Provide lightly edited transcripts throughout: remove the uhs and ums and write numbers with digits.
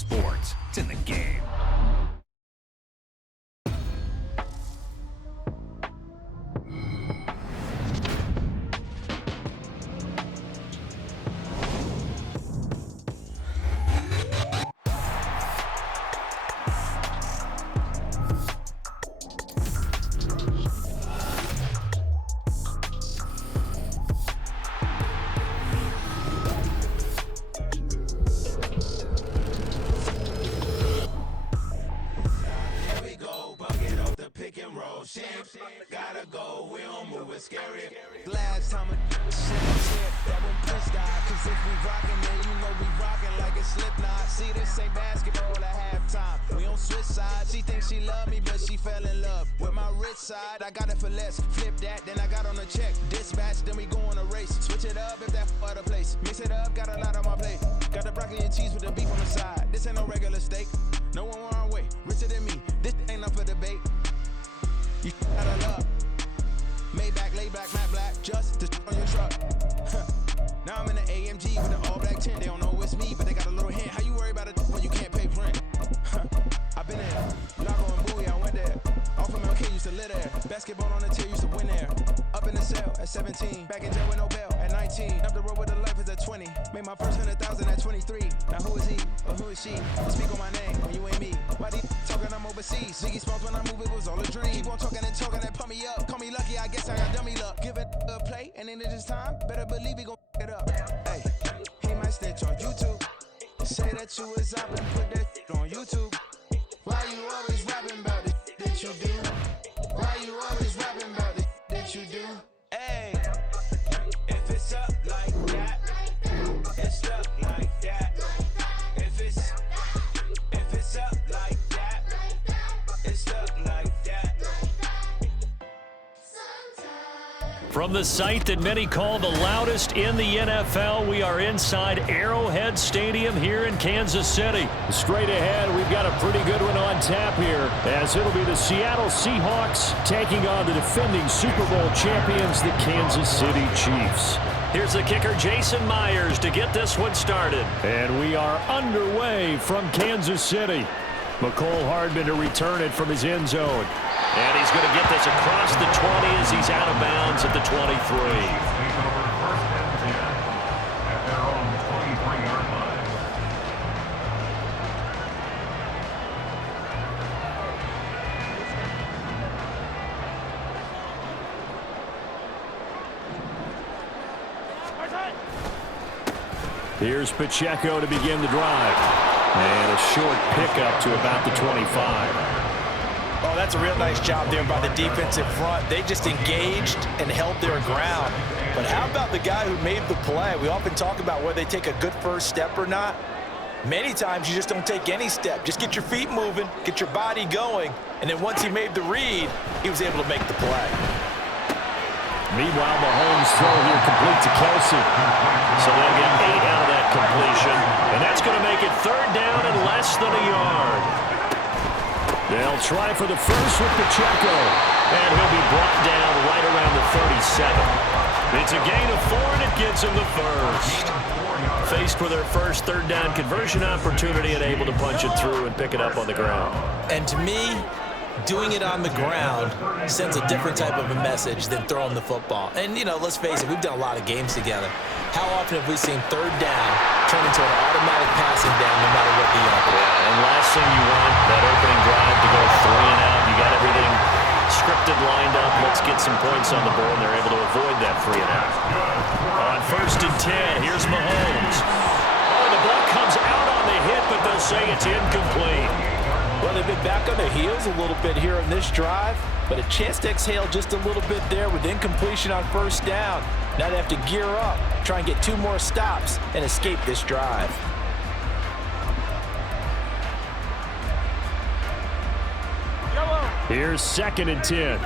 sports. It's in the game. Gotta go, we don't move it scary. Last time a shit that when Prince died. Cause if we rockin' then you know we rockin' like a Slipknot. See, this ain't basketball at halftime. We don't switch sides. She thinks she love me, but she fell in love with my rich side. I got it for less. Flip that, then I got on a check. Dispatch, then we go on a race. Switch it up if that other place. Mix it up, got a lot on my plate. Got the broccoli and cheese with the beef on the side. This ain't no regular steak. No one wrong way. Richer than me. This ain't up for debate. You gotta love. Maybach, lay back, matte black, just to on your truck. Now I'm in the AMG with the all black tint. They don't know it's me, but they got a little hint. How you worry about it when you can't pay rent? I've been there. Lago and Bowie, I went there. Off of MLK, used to live there. Basketball on the tier, used to win there. Up in the cell at 17. Back in jail with no bail at 19. Up the road with the life is at 20. Made my first 100,000 at 23. Now who is he or who is she? Speak on my name when you ain't me. Why they talking I'm overseas? Ziggy Smalls when I move, it was all a dream. Keep on talking and pump me up. Call me lucky, I guess I got dummy luck. Give it a play, and then it is time. Better believe we gon' it up. Hey, he might snitch on YouTube. Say that you was up and put that on YouTube. Why you always rapping about it that you do? Why you always rapping about it that you do? Hey, if it's up like that, it's up like that. If it's up like that, it's up like that. From the site that many call the loudest in the NFL, we are inside Arrowhead Stadium here in Kansas City. Straight ahead, we've got a pretty good one on tap here, as it'll be the Seattle Seahawks taking on the defending Super Bowl champions, the Kansas City Chiefs. Here's the kicker, Jason Myers, to get this one started. And we are underway from Kansas City. McCole Hardman to return it from his end zone. And he's going to get this across the 20 as he's out of bounds at the 23. Here's Pacheco to begin the drive. And a short pickup to about the 25. Oh, that's a real nice job there by the defensive front. They just engaged and held their ground. But how about the guy who made the play? We often talk about whether they take a good first step or not. Many times you just don't take any step. Just get your feet moving, get your body going, and then once he made the read, he was able to make the play. Meanwhile, Mahomes' throw here complete to Kelsey. So they'll get 8 out of that completion, and that's going to make it third down and less than a yard. They'll try for the first with Pacheco, and he'll be brought down right around the 37. It's a gain of 4, and it gives him the first. Faced with their first third down conversion opportunity and able to punch it through and pick it up on the ground. And to me, doing it on the ground sends a different type of a message than throwing the football. And, you know, let's face it, we've done a lot of games together. How often have we seen third down turn into an automatic passing down no matter what the other? Yeah, and last thing you want, that opening drive to go 3 and out. You got everything scripted, lined up. Let's get some points on the board, and they're able to avoid that 3 and out. On 1st and 10, here's Mahomes. Oh, the ball comes out on the hit, but they'll say it's incomplete. Well, they've been back on their heels a little bit here on this drive, but a chance to exhale just a little bit there with incompletion on 1st down. Now they have to gear up, try and get 2 more stops, and escape this drive. Here's 2nd and 10.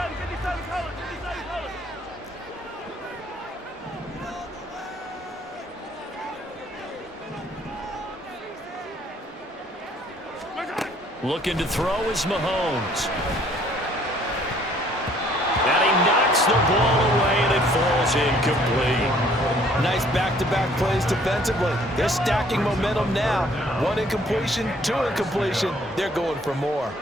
Looking to throw is Mahomes. And he knocks the ball away, and it falls is incomplete. Nice back-to-back plays defensively. They're stacking momentum now. One incompletion, two incompletion. They're going for more.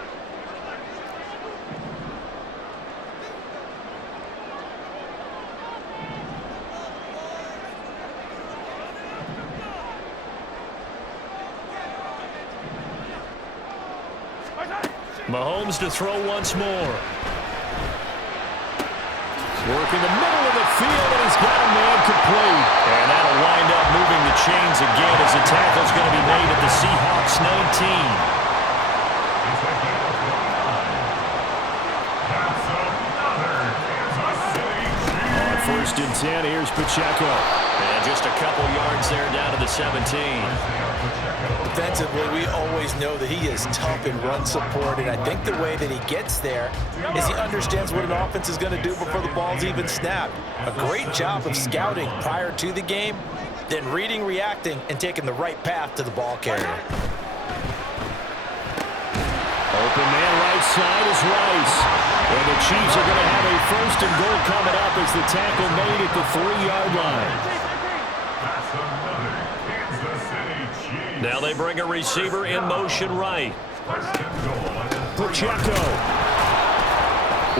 Mahomes to throw once more. Work in the middle of the field, and he's got a man complete. And that'll wind up moving the chains again as the tackle's going to be made at the Seahawks 19. On 1st and 10, here's Pacheco. And just a couple yards there down to the 17. Defensively, we always know that he is tough in run support, and I think the way that he gets there is he understands what an offense is going to do before the ball's even snapped. A great job of scouting prior to the game, then reading, reacting, and taking the right path to the ball carrier. Open man right side is Rice. And the Chiefs are going to have a 1st and goal coming up as the tackle made at the 3-yard line. Now they bring a receiver in motion right. Pacheco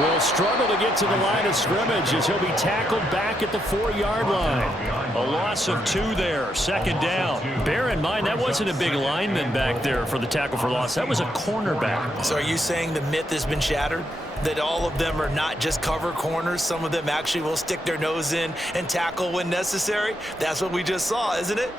will struggle to get to the line of scrimmage as he'll be tackled back at the 4-yard line. A loss of 2 there, 2nd down. Bear in mind, that wasn't a big lineman back there for the tackle for loss. That was a cornerback. So are you saying the myth has been shattered? That all of them are not just cover corners? Some of them actually will stick their nose in and tackle when necessary? That's what we just saw, isn't it?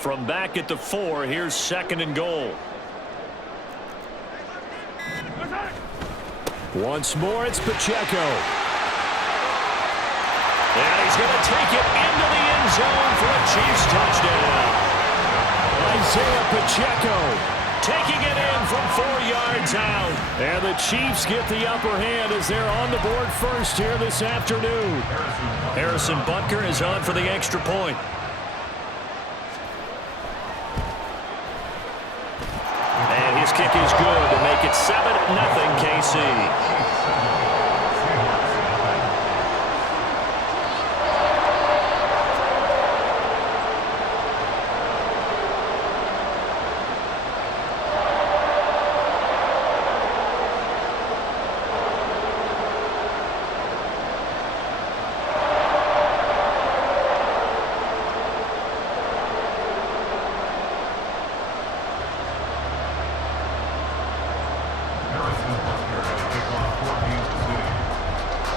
From back at the 4, here's 2nd and goal. Once more, it's Pacheco. And he's going to take it into the end zone for a Chiefs touchdown. Isaiah Pacheco taking it in from 4 yards out. And the Chiefs get the upper hand as they're on the board first here this afternoon. Harrison Butker is on for the extra point. And his kick is good to make it 7-0 KC.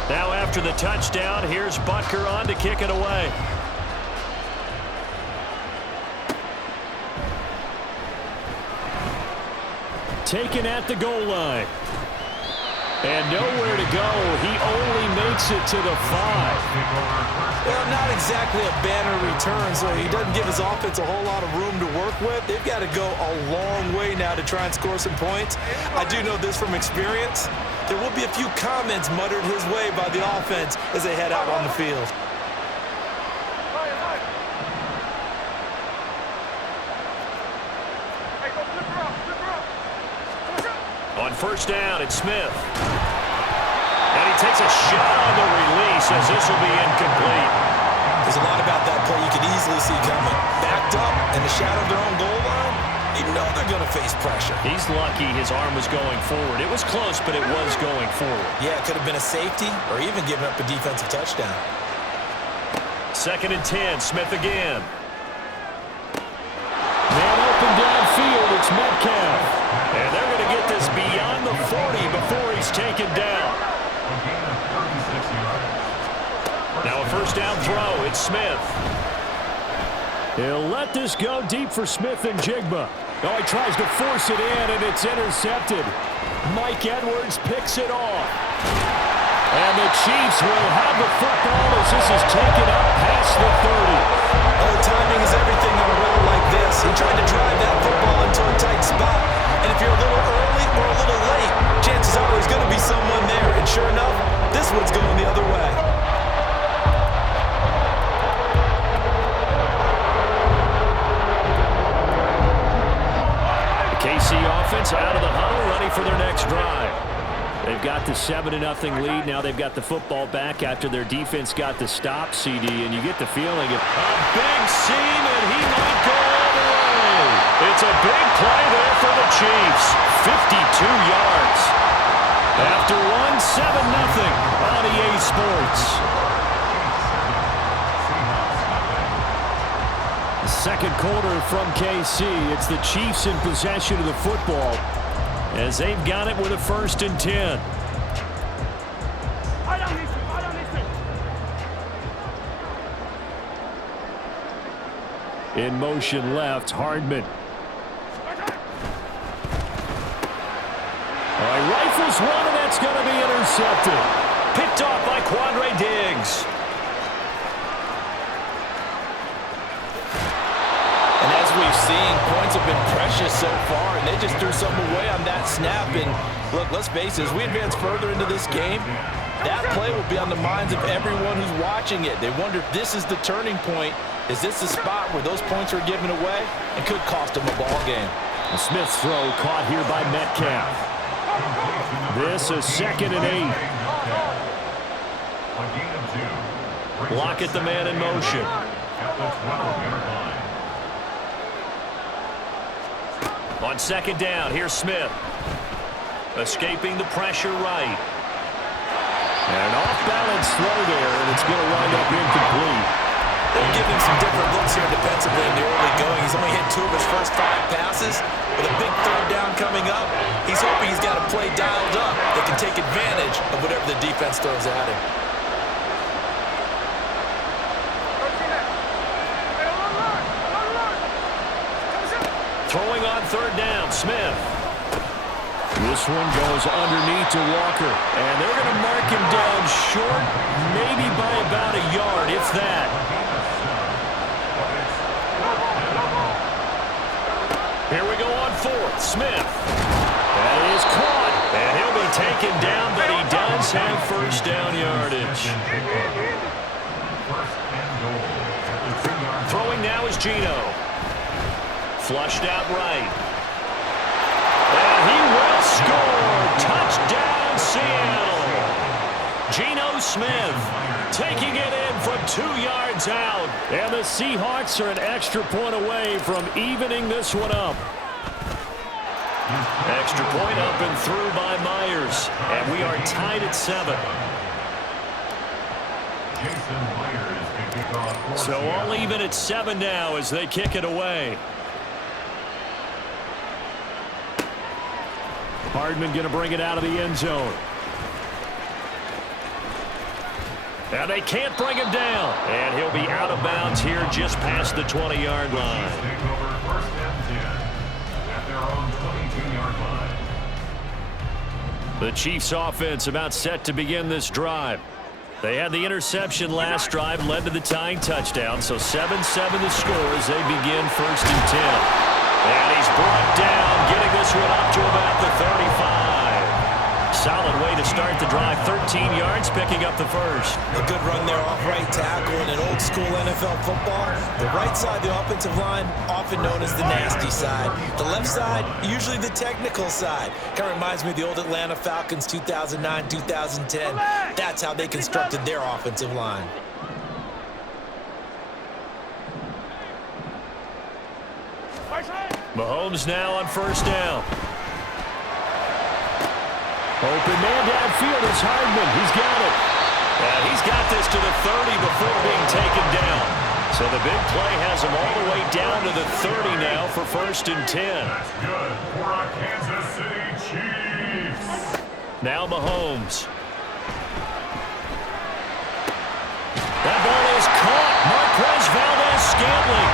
Now after the touchdown, here's Butker on to kick it away. Taken at the goal line. And nowhere to go. He only makes it to the 5. Well, not exactly a banner return, so he doesn't give his offense a whole lot of room to work with. They've got to go a long way now to try and score some points. I do know this from experience. There will be a few comments muttered his way by the offense as they head out on the field. On 1st down, it's Smith. And he takes a shot on the release as this will be incomplete. There's a lot about that play you could easily see coming. Backed up in the shadow of their own goal line, you know they're going to face pressure. He's lucky his arm was going forward. It was close, but it was going forward. Yeah, it could have been a safety or even giving up a defensive touchdown. 2nd and 10, Smith again. Man open downfield, it's Metcalf. And they're going to get this beyond the 40 before he's taken down. Now a 1st down throw, it's Smith. He'll let this go deep for Smith and Jigba. Oh, he tries to force it in, and it's intercepted. Mike Edwards picks it off. And the Chiefs will have the football as this is taken up past the 30. Oh, timing is everything on a run like this. He tried to drive that football into a tight spot. And if you're a little early or a offense out of the huddle, ready for their next drive. They've got the 7-0 lead. Now they've got the football back after their defense got the stop, CD, and you get the feeling of a big seam, and he might go all the way. It's a big play there for the Chiefs. 52 yards. After one, 7-0 on EA Sports. Second quarter from KC. It's the Chiefs in possession of the football as they've got it with a 1st and 10. In motion left, Hardman. All right, rifles one, and that's going to be intercepted. Picked off by Quandre Diggs. And as we've seen, points have been precious so far, and they just threw something away on that snap. And look, let's face it, as we advance further into this game, that play will be on the minds of everyone who's watching it. They wonder if this is the turning point. Is this the spot where those points are given away? It could cost them a ball game. The Smith's throw caught here by Metcalf. This is 2nd and 8. Lockett the man in motion. On 2nd down, here's Smith. Escaping the pressure right. And an off-balance throw there, and it's going to wind up incomplete. They'll give him some different looks here defensively in the early going. He's only hit 2 of his first 5 passes. With a big 3rd down coming up, he's hoping he's got a play dialed up that can take advantage of whatever the defense throws at him. Throwing on 3rd down, Smith. This one goes underneath to Walker, and they're going to mark him down short, maybe by about a yard, if that. Here we go on 4th, Smith. That is caught, and he'll be taken down, but he does have 1st down yardage. Throwing now is Geno. Flushed out right. And he will score. Touchdown, Seattle. Geno Smith taking it in from 2 yards out. And the Seahawks are an extra point away from evening this one up. Extra point up and through by Myers. And we are tied at 7. So all even at 7 now as they kick it away. Hardman going to bring it out of the end zone. And they can't bring him down. And he'll be out of bounds here just past the 20-yard line. The Chiefs offense about set to begin this drive. They had the interception last drive, led to the tying touchdown. So 7-7 the score as they begin 1st and 10. And he's brought down, getting this one up to about the 35. Solid way to start the drive. 13 yards, picking up the 1st. A good run there off right tackle in an old-school NFL football. The right side, the offensive line, often known as the nasty side. The left side, usually the technical side. Kind of reminds me of the old Atlanta Falcons 2009-2010. That's how they constructed their offensive line. Mahomes now on 1st down. Open man downfield is Hardman. He's got it. And he's got this to the 30 before being taken down. So the big play has him all the way down to the 30 now for 1st and 10. That's good for our Kansas City Chiefs. Now Mahomes. That ball is caught. Marquez Valdez-Scantling.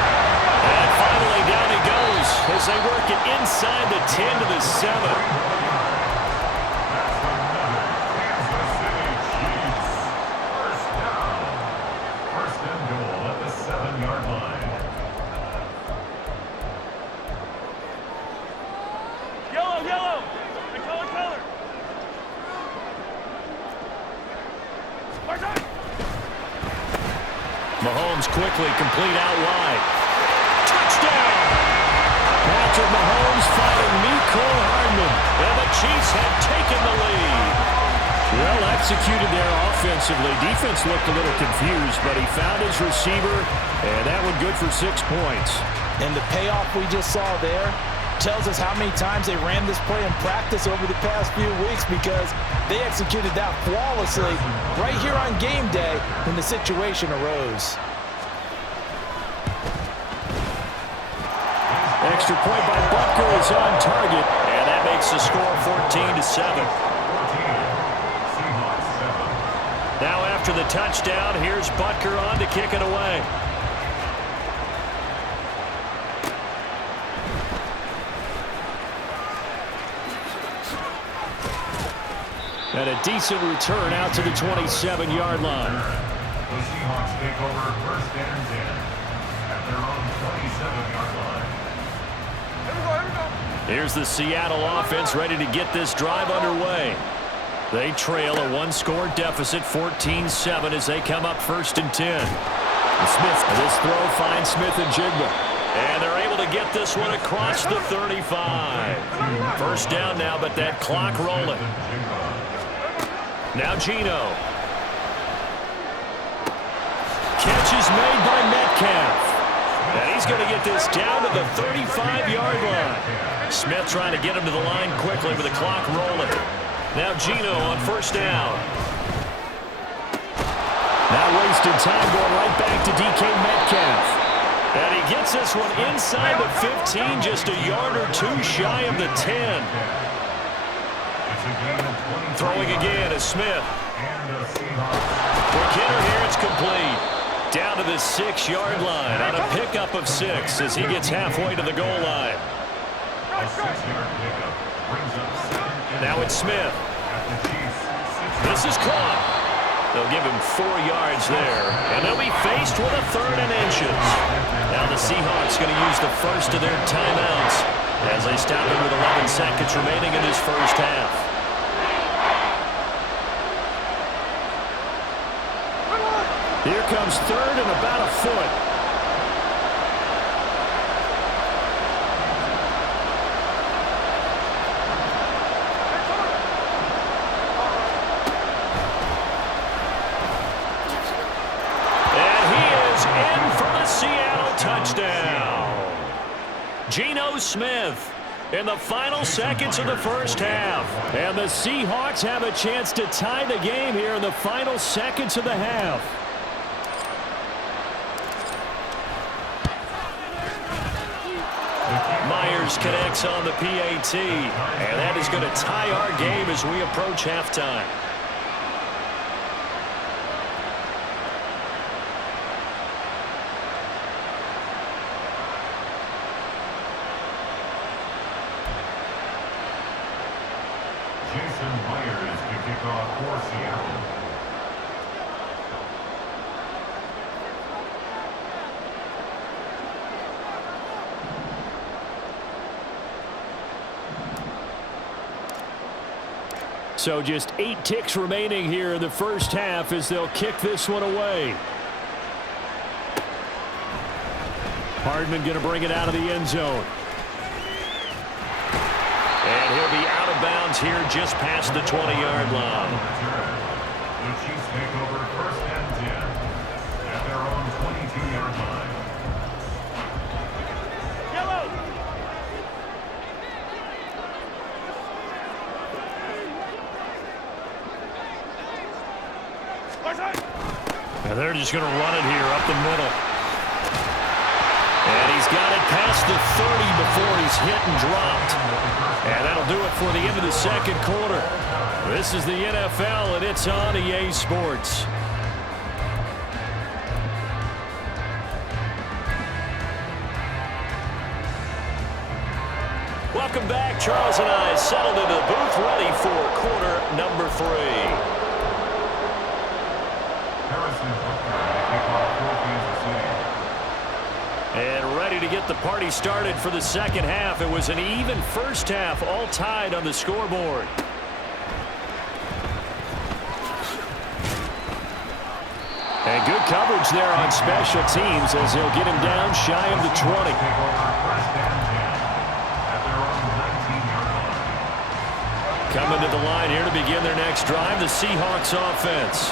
And finally down he goes as they work it inside the 10 to the 7. Mahomes quickly complete out wide. Touchdown! Patrick Mahomes finding meat Mecole Hardman, and the Chiefs have taken the lead. Well executed there offensively. Defense looked a little confused, but he found his receiver, and that one good for 6 points. And the payoff we just saw there tells us how many times they ran this play in practice over the past few weeks, because they executed that flawlessly right here on game day when the situation arose. Extra point by Butker is on target, and that makes the score 14-7. Now after the touchdown, here's Butker on to kick it away. And a decent return out to the 27-yard line. The Seahawks take over first and 10 at their own 27-yard line. Here's the Seattle offense ready to get this drive underway. They trail a one-score deficit, 14-7, as they come up first and 10. Smith, this throw finds Smith and Jigba. And they're able to get this one across the 35. First down now, but that clock rolling. Now Geno. Catch is made by Metcalf. And he's going to get this down to the 35-yard line. Smith trying to get him to the line quickly with the clock rolling. Now Geno on first down. Now wasted time going right back to DK Metcalf. And he gets this one inside the 15, just a yard or two shy of the 10. Throwing again is Smith. Quick hitter here, it's complete. Down to the 6-yard line on a pickup of 6 as he gets halfway to the goal line. Now it's Smith. This is caught. They'll give him 4 yards there, and they'll be faced with a 3rd and inches. Now the Seahawks going to use the first of their timeouts as they stop him with 11 seconds remaining in this first half. Here comes 3rd and about a foot. Seattle touchdown. Geno Smith in the final seconds of the first half. And the Seahawks have a chance to tie the game here in the final seconds of the half. Myers connects on the PAT. And that is going to tie our game as we approach halftime. Myers to kick off for Seattle. So just 8 ticks remaining here in the first half as they'll kick this one away. Hardman going to bring it out of the end zone. And he'll be out of bounds here just past the 20-yard line. The Chiefs take over first and 10 at their own 22-yard line. Yellow. And they're just going to run it here up the middle. And he's got it past the 30 before he's hit and dropped. And that'll do it for the end of the second quarter. This is the NFL, and it's on EA Sports. Welcome back. Charles and I settled into the booth ready for quarter number 3. And ready to get the party started for the second half. It was an even first half, all tied on the scoreboard. And good coverage there on special teams as they'll get him down shy of the 20. Coming to the line here to begin their next drive, the Seahawks offense.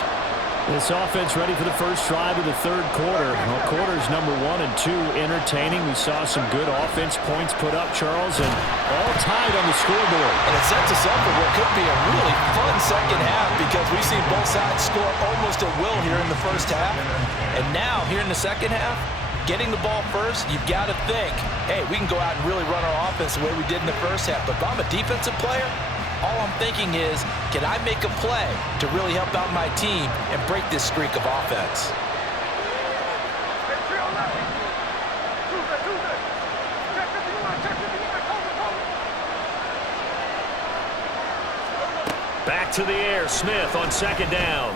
This offense ready for the first drive of the third quarter. Well, quarters number 1 and 2 entertaining. We saw some good offense points put up, Charles, and all tied on the scoreboard. And it sets us up for what could be a really fun second half because we've seen both sides score almost at will here in the first half. And now, here in the second half, getting the ball first, you've got to think, hey, we can go out and really run our offense the way we did in the first half. But if I'm a defensive player, all I'm thinking is, can I make a play to really help out my team and break this streak of offense? Back to the air, Smith on second down.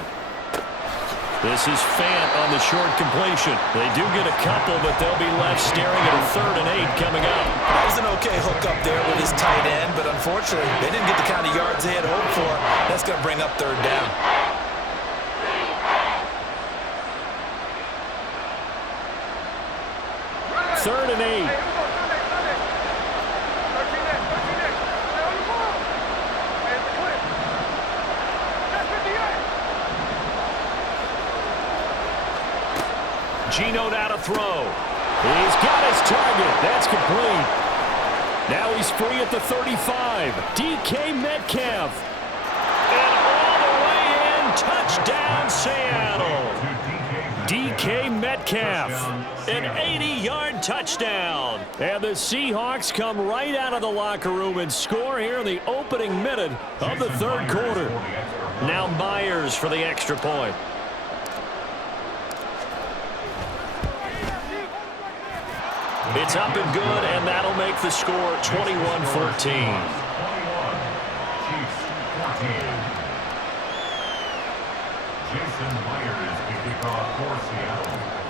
This is Fant on the short completion. They do get a couple, but they'll be left staring at a 3rd and 8 coming up. That was an okay hook up there with his tight end, but unfortunately, they didn't get the kind of yards they had hoped for. That's going to bring up 3rd down. Third and 8. Geno out to throw. He's got his target. That's complete. Now he's free at the 35. DK Metcalf. And all the way in. Touchdown, Seattle. DK Metcalf. An 80-yard touchdown. And the Seahawks come right out of the locker room and score here in the opening minute of the third quarter. Now Myers for the extra point. It's up and good, and that'll make the score 21-14.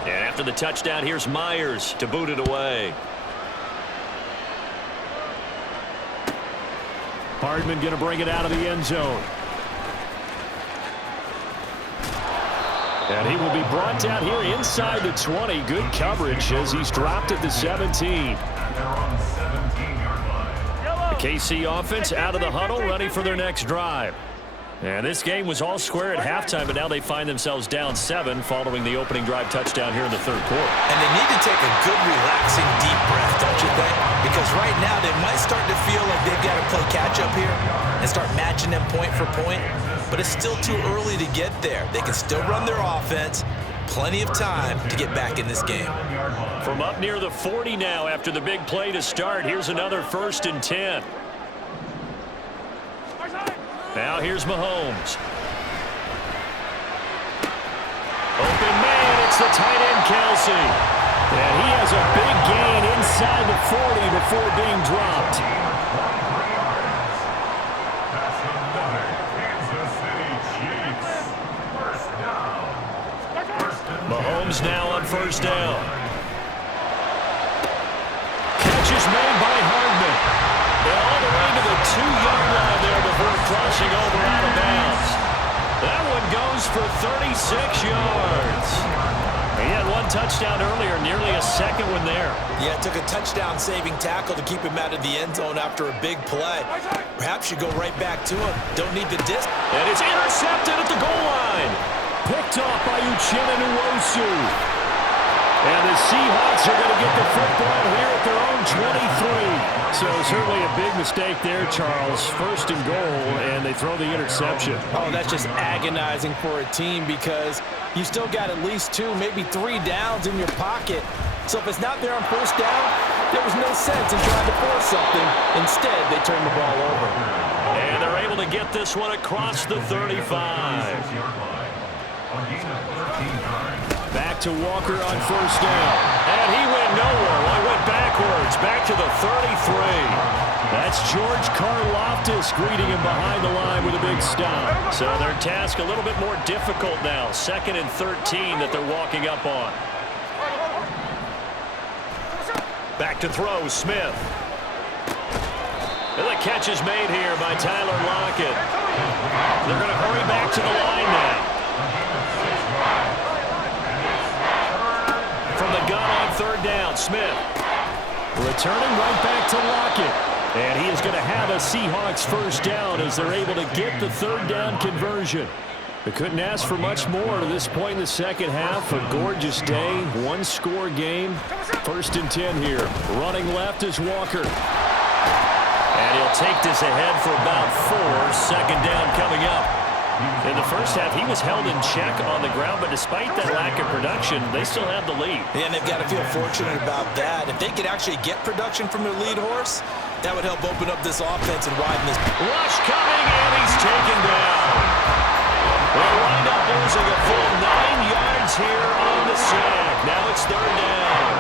And after the touchdown, here's Myers to boot it away. Hardman going to bring it out of the end zone. And he will be brought down here inside the 20. Good coverage as he's dropped at the 17. The KC offense out of the huddle, ready for their next drive. And this game was all square at halftime, but now they find themselves down 7 following the opening drive touchdown here in the third quarter. And they need to take a good, relaxing, deep breath, don't you think? Because right now they might start to feel like they've got to play catch-up here and start matching them point for point. But it's still too early to get there. They can still run their offense. Plenty of time to get back in this game. From up near the 40 now after the big play to start, here's another 1st and 10. Now here's Mahomes. Open man, it's the tight end Kelsey. And he has a big gain inside the 40 before being dropped. Mahomes now on 1st down. Catch is made by Hardman. And all the way to the 2-yard line there before crossing over out of bounds. That one goes for 36 yards. He had one touchdown earlier, nearly a second one there. Yeah, it took a touchdown-saving tackle to keep him out of the end zone after a big play. Perhaps you go right back to him. Don't need the distance. And it's intercepted at the goal line. Picked off by Uchenna Nwosu. And the Seahawks are going to get the football here at their own 23. So certainly a big mistake there, Charles. 1st and goal, and they throw the interception. Oh, that's just agonizing for a team because you still got at least 2, maybe 3 downs in your pocket. So if it's not there on 1st down, there was no sense in trying to force something. Instead, they turn the ball over. And they're able to get this one across the 35. Back to Walker on 1st down. And he went nowhere. Well, he went backwards. Back to the 33. That's George Karlaftis greeting him behind the line with a big stop. So their task a little bit more difficult now. 2nd and 13 that they're walking up on. Back to throw, Smith. And the catch is made here by Tyler Lockett. They're going to hurry back to the line now. From the gun on 3rd down, Smith. Returning right back to Lockett. And he is going to have a Seahawks first down as they're able to get the third down conversion. They couldn't ask for much more to this point in the second half. A gorgeous day, one-score game. 1st and 10 here. Running left is Walker. And he'll take this ahead for about 4. Second down coming up. In the first half, he was held in check on the ground, but despite that lack of production, they still have the lead. Yeah, and they've got to feel fortunate about that. If they could actually get production from their lead horse, that would help open up this offense and widen this. Rush coming, and he's taken down. They'll wind up losing a full 9 yards here on the sack. Now it's third down.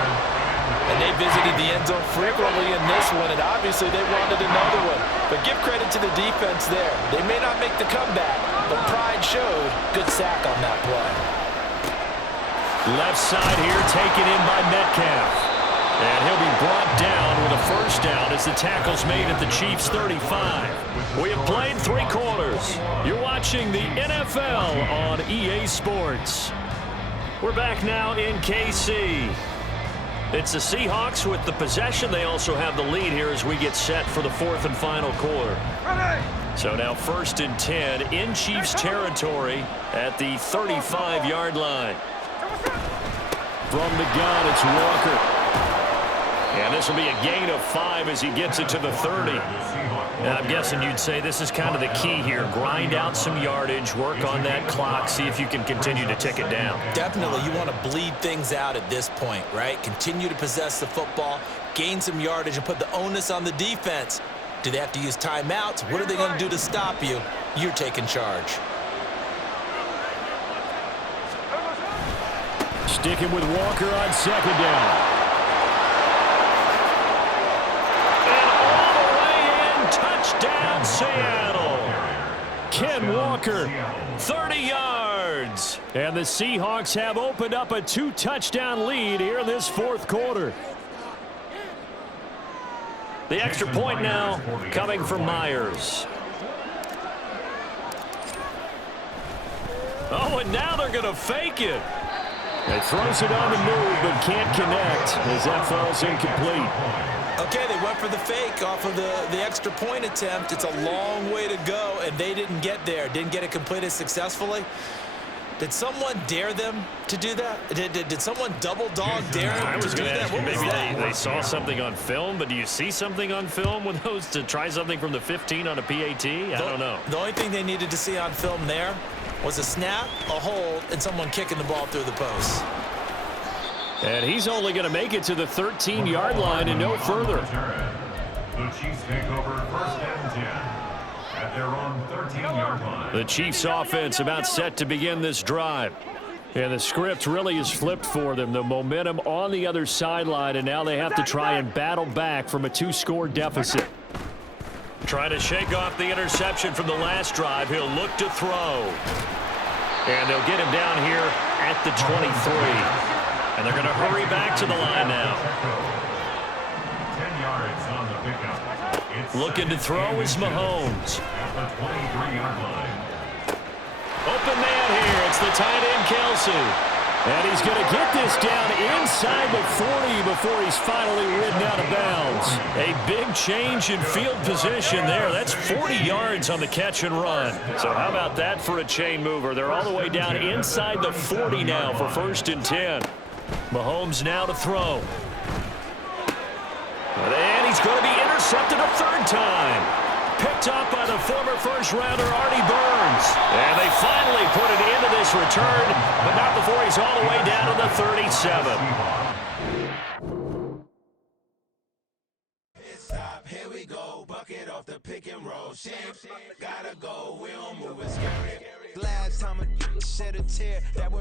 And they visited the end zone frequently in this one, and obviously they wanted another one. But give credit to the defense there. They may not make the comeback, but pride showed. Good sack on that play. Left side here taken in by Metcalf. And he'll be brought down with a first down as the tackle's made at the Chiefs' 35. We have played 3 quarters. You're watching the NFL on EA Sports. We're back now in KC. It's the Seahawks with the possession. They also have the lead here as we get set for the 4th and final quarter. So now 1st and 10 in Chiefs territory at the 35-yard line. From the gun, it's Walker. And this will be a gain of 5 as he gets it to the 30. And I'm guessing you'd say this is kind of the key here. Grind out some yardage, work on that clock, see if you can continue to tick it down. Definitely, you want to bleed things out at this point, right? Continue to possess the football, gain some yardage, and put the onus on the defense. Do they have to use timeouts? What are they going to do to stop you? You're taking charge. Sticking with Walker on 2nd down. Touchdown, Seattle. Ken Walker, 30 yards. And the Seahawks have opened up a 2-touchdown lead here in this 4th quarter. The extra point now coming from Myers. Oh, and now they're going to fake it. They throws it on the move but can't connect as that falls incomplete. Okay, they went for the fake off of the extra point attempt. It's a long way to go, and they didn't get there. Didn't get it completed successfully. Did someone dare them to do that? Did someone double dog dare them to do that? Maybe they saw something on film, but do you see something on film with those to try something from the 15 on a PAT? I don't know. The only thing they needed to see on film there was a snap, a hold, and someone kicking the ball through the post. And he's only going to make it to the 13-yard line and no further. The Chiefs take over 1st and 10 at their own 13-yard line. The Chiefs offense about set to begin this drive. And the script really is flipped for them. The momentum on the other sideline, and now they have to try and battle back from a 2-score deficit. Trying to shake off the interception from the last drive. He'll look to throw. And they'll get him down here at the 23. And they're going to hurry back to the line now. 10 yards on the pickup. Looking to throw is Mahomes. At the 23-yard line. Open man here. It's the tight end, Kelsey. And he's going to get this down inside the 40 before he's finally ridden out of bounds. A big change in field position there. That's 40 yards on the catch and run. So how about that for a chain mover? They're all the way down inside the 40 now for 1st and 10. Mahomes now to throw. And he's going to be intercepted a 3rd time. Picked up by the former first-rounder Artie Burns. And they finally put it into this return, but not before he's all the way down to the 37. Stop, here we go, bucket off the pick and roll. Gotta go, we don't move it scary. Last time I shed a tear, that